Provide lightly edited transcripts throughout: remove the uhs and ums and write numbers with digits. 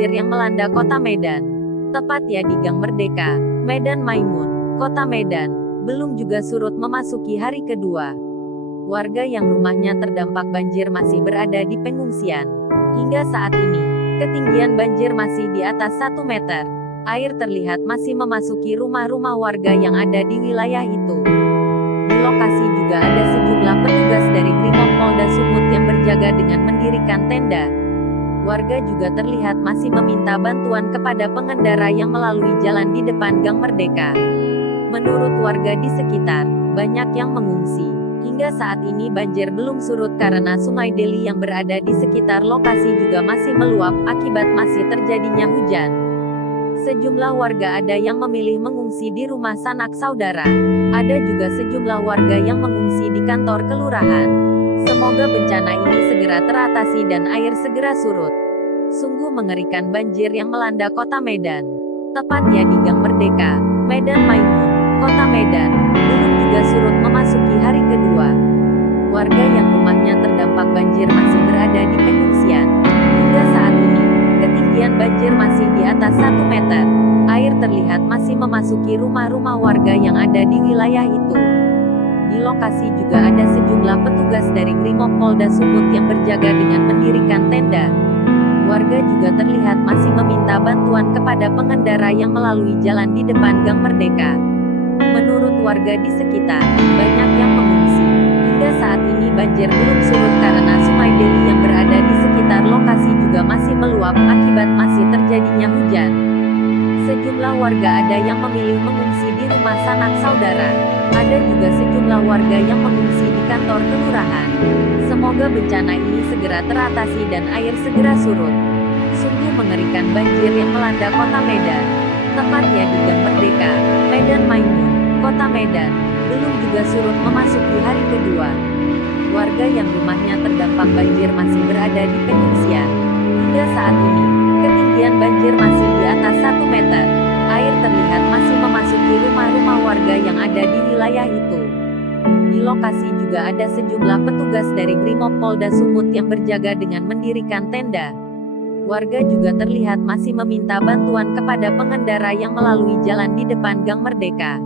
banjir yang melanda kota Medan. Tepatnya di Gang Merdeka, Medan Maimun, kota Medan, belum juga surut memasuki hari kedua. Warga yang rumahnya terdampak banjir masih berada di pengungsian. Hingga saat ini, ketinggian banjir masih di atas 1 meter. Air terlihat masih memasuki rumah-rumah warga yang ada di wilayah itu. Di lokasi juga ada sejumlah petugas dari Brimopolda Sumut yang berjaga dengan mendirikan tenda. Warga juga terlihat masih meminta bantuan kepada pengendara yang melalui jalan di depan Gang Merdeka. Menurut warga di sekitar, banyak yang mengungsi. Hingga saat ini banjir belum surut karena Sungai Deli yang berada di sekitar lokasi juga masih meluap akibat masih terjadinya hujan. Sejumlah warga ada yang memilih mengungsi di rumah sanak saudara. Ada juga sejumlah warga yang mengungsi di kantor kelurahan. Semoga bencana ini segera teratasi dan air segera surut. Sungguh mengerikan banjir yang melanda kota Medan. Tepatnya di Gang Merdeka, Medan Maimun, kota Medan, belum juga surut memasuki hari kedua. Warga yang rumahnya terdampak banjir masih berada di pengungsian. Hingga saat ini, ketinggian banjir masih di atas 1 meter. Air terlihat masih memasuki rumah-rumah warga yang ada di wilayah itu. Di lokasi juga ada sejumlah petugas dari Brimopolda Sumut yang berjaga dengan mendirikan tenda. Warga juga terlihat masih meminta bantuan kepada pengendara yang melalui jalan di depan Gang Merdeka. Menurut warga di sekitar, banyak yang mengungsi. Hingga saat ini banjir belum surut karena Sungai Deli yang berada di sekitar lokasi juga masih meluap akibat masih terjadinya hujan. Sejumlah warga ada yang memilih mengungsi di rumah sanak saudara. Ada juga sejumlah warga yang mengungsi di kantor kelurahan. Semoga bencana ini segera teratasi dan air segera surut. Sungguh mengerikan banjir yang melanda kota Medan. Tepatnya di Gang Merdeka, Medan Maimun, kota Medan, belum juga surut memasuki hari kedua. Warga yang rumahnya terdampak banjir masih berada di pengungsian. Hingga saat ini, ketinggian banjir masih di atas 1 meter. Air terlihat masih memasuki rumah-rumah warga yang ada di wilayah itu. Di lokasi juga ada sejumlah petugas dari Brimopolda Sumut yang berjaga dengan mendirikan tenda. Warga juga terlihat masih meminta bantuan kepada pengendara yang melalui jalan di depan Gang Merdeka.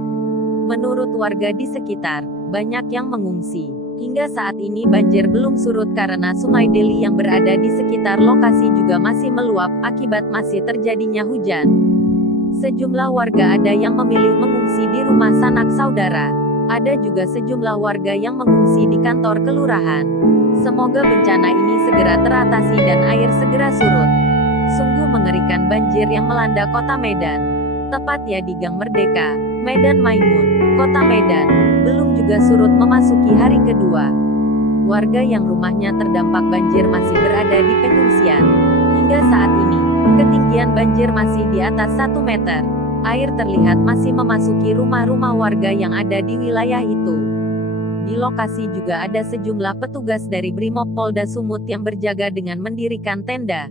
Menurut warga di sekitar, banyak yang mengungsi. Hingga saat ini banjir belum surut karena Sungai Deli yang berada di sekitar lokasi juga masih meluap akibat masih terjadinya hujan. Sejumlah warga ada yang memilih mengungsi di rumah sanak saudara. Ada juga sejumlah warga yang mengungsi di kantor kelurahan. Semoga bencana ini segera teratasi dan air segera surut. Sungguh mengerikan banjir yang melanda kota Medan. Tepatnya di Gang Merdeka, Medan Maimun, kota Medan, belum juga surut memasuki hari kedua. Warga yang rumahnya terdampak banjir masih berada di pengungsian. Hingga saat ini, ketinggian banjir masih di atas 1 meter. Air terlihat masih memasuki rumah-rumah warga yang ada di wilayah itu. Di lokasi juga ada sejumlah petugas dari Brimopolda Sumut yang berjaga dengan mendirikan tenda.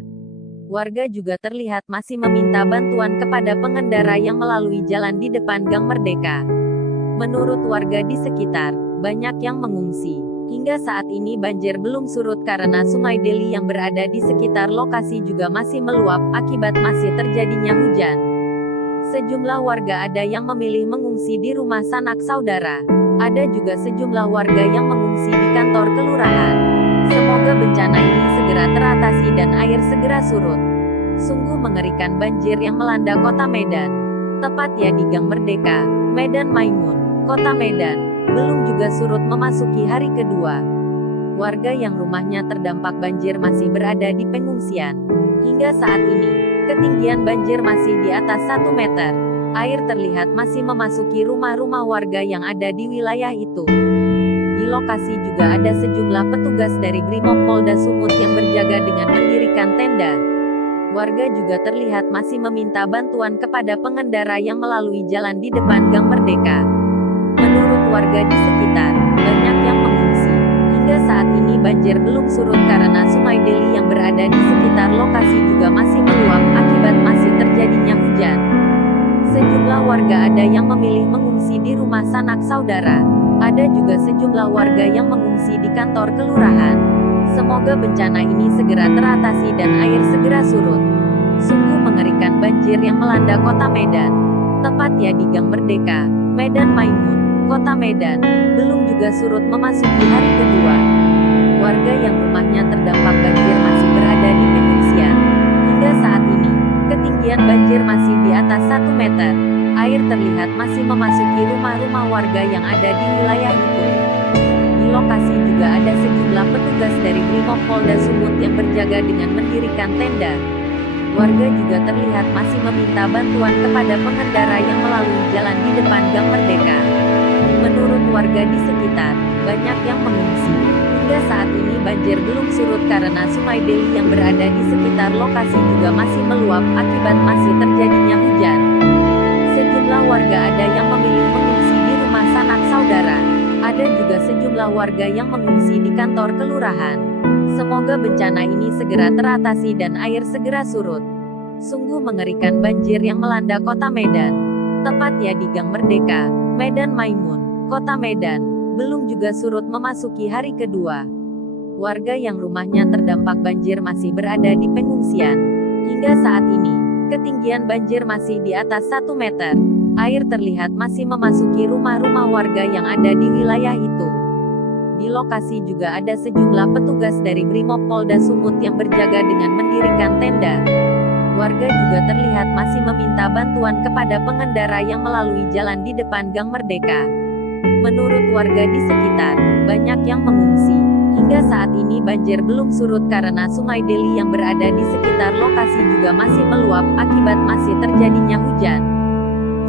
Warga juga terlihat masih meminta bantuan kepada pengendara yang melalui jalan di depan Gang Merdeka. Menurut warga di sekitar, banyak yang mengungsi. Hingga saat ini banjir belum surut karena Sungai Deli yang berada di sekitar lokasi juga masih meluap akibat masih terjadinya hujan. Sejumlah warga ada yang memilih mengungsi di rumah sanak saudara. Ada juga sejumlah warga yang mengungsi di kantor kelurahan. Semoga bencana ini segera teratasi dan air segera surut. Sungguh mengerikan banjir yang melanda kota Medan. Tepatnya di Gang Merdeka, Medan Maimun, kota Medan, belum juga surut memasuki hari kedua. Warga yang rumahnya terdampak banjir masih berada di pengungsian. Hingga saat ini, ketinggian banjir masih di atas 1 meter. Air terlihat masih memasuki rumah-rumah warga yang ada di wilayah itu. Di lokasi juga ada sejumlah petugas dari Brimopolda Sumut yang berjaga dengan mendirikan tenda. Warga juga terlihat masih meminta bantuan kepada pengendara yang melalui jalan di depan Gang Merdeka. Menurut warga di sekitar, banyak yang mengungsi. Hingga saat ini banjir belum surut karena Sungai Deli yang berada di sekitar lokasi juga masih meluap akibat masih terjadinya hujan. Sejumlah warga ada yang memilih mengungsi di rumah sanak saudara. Ada juga sejumlah warga yang mengungsi di kantor kelurahan. Semoga bencana ini segera teratasi dan air segera surut. Sungguh mengerikan banjir yang melanda kota Medan. Tepatnya di Gang Merdeka, Medan Maimun, kota Medan, belum juga surut memasuki hari kedua. Warga yang rumahnya terdampak banjir masih berada di pengungsian. Hingga saat ini, ketinggian banjir masih di atas 1 meter. Air terlihat masih memasuki rumah-rumah warga yang ada di wilayah itu. Di lokasi juga ada sejumlah petugas dari Brimob Polda Sumut yang berjaga dengan mendirikan tenda. Warga juga terlihat masih meminta bantuan kepada pengendara yang melalui jalan di depan Gang Merdeka. Menurut warga di sekitar, banyak yang mengungsi. Hingga saat ini banjir belum surut karena Sungai Deli yang berada di sekitar lokasi juga masih meluap akibat masih terjadinya hujan. Sejumlah warga ada yang memilih mengungsi di rumah sanak saudara. Ada juga sejumlah warga yang mengungsi di kantor kelurahan. Semoga bencana ini segera teratasi dan air segera surut. Sungguh mengerikan banjir yang melanda kota Medan. Tepatnya di Gang Merdeka, Medan Maimun, kota Medan, belum juga surut memasuki hari kedua. Warga yang rumahnya terdampak banjir masih berada di pengungsian. Hingga saat ini, ketinggian banjir masih di atas 1 meter. Air terlihat masih memasuki rumah-rumah warga yang ada di wilayah itu. Di lokasi juga ada sejumlah petugas dari Brimob Polda Sumut yang berjaga dengan mendirikan tenda. Warga juga terlihat masih meminta bantuan kepada pengendara yang melalui jalan di depan Gang Merdeka. Menurut warga di sekitar, banyak yang mengungsi. Hingga saat ini banjir belum surut karena Sungai Deli yang berada di sekitar lokasi juga masih meluap akibat masih terjadinya hujan.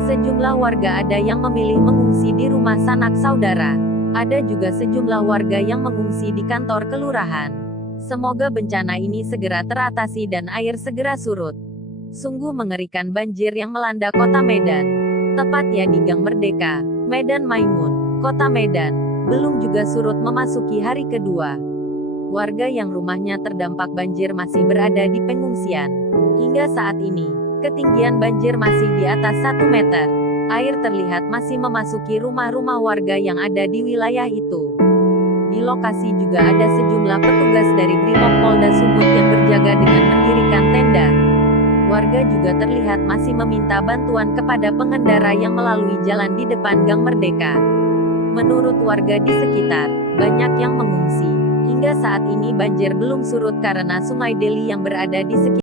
Sejumlah warga ada yang memilih mengungsi di rumah sanak saudara. Ada juga sejumlah warga yang mengungsi di kantor kelurahan. Semoga bencana ini segera teratasi dan air segera surut. Sungguh mengerikan banjir yang melanda kota Medan. Tepatnya di Gang Merdeka, Medan Maimun, kota Medan, belum juga surut memasuki hari kedua. Warga yang rumahnya terdampak banjir masih berada di pengungsian. Hingga saat ini, ketinggian banjir masih di atas 1 meter. Air terlihat masih memasuki rumah-rumah warga yang ada di wilayah itu. Di lokasi juga ada sejumlah petugas dari Brimob Polda Sumut yang berjaga dengan mendirikan tenda. Warga juga terlihat masih meminta bantuan kepada pengendara yang melalui jalan di depan Gang Merdeka. Menurut warga di sekitar, banyak yang mengungsi. Hingga saat ini banjir belum surut karena Sungai Deli yang berada di sekitar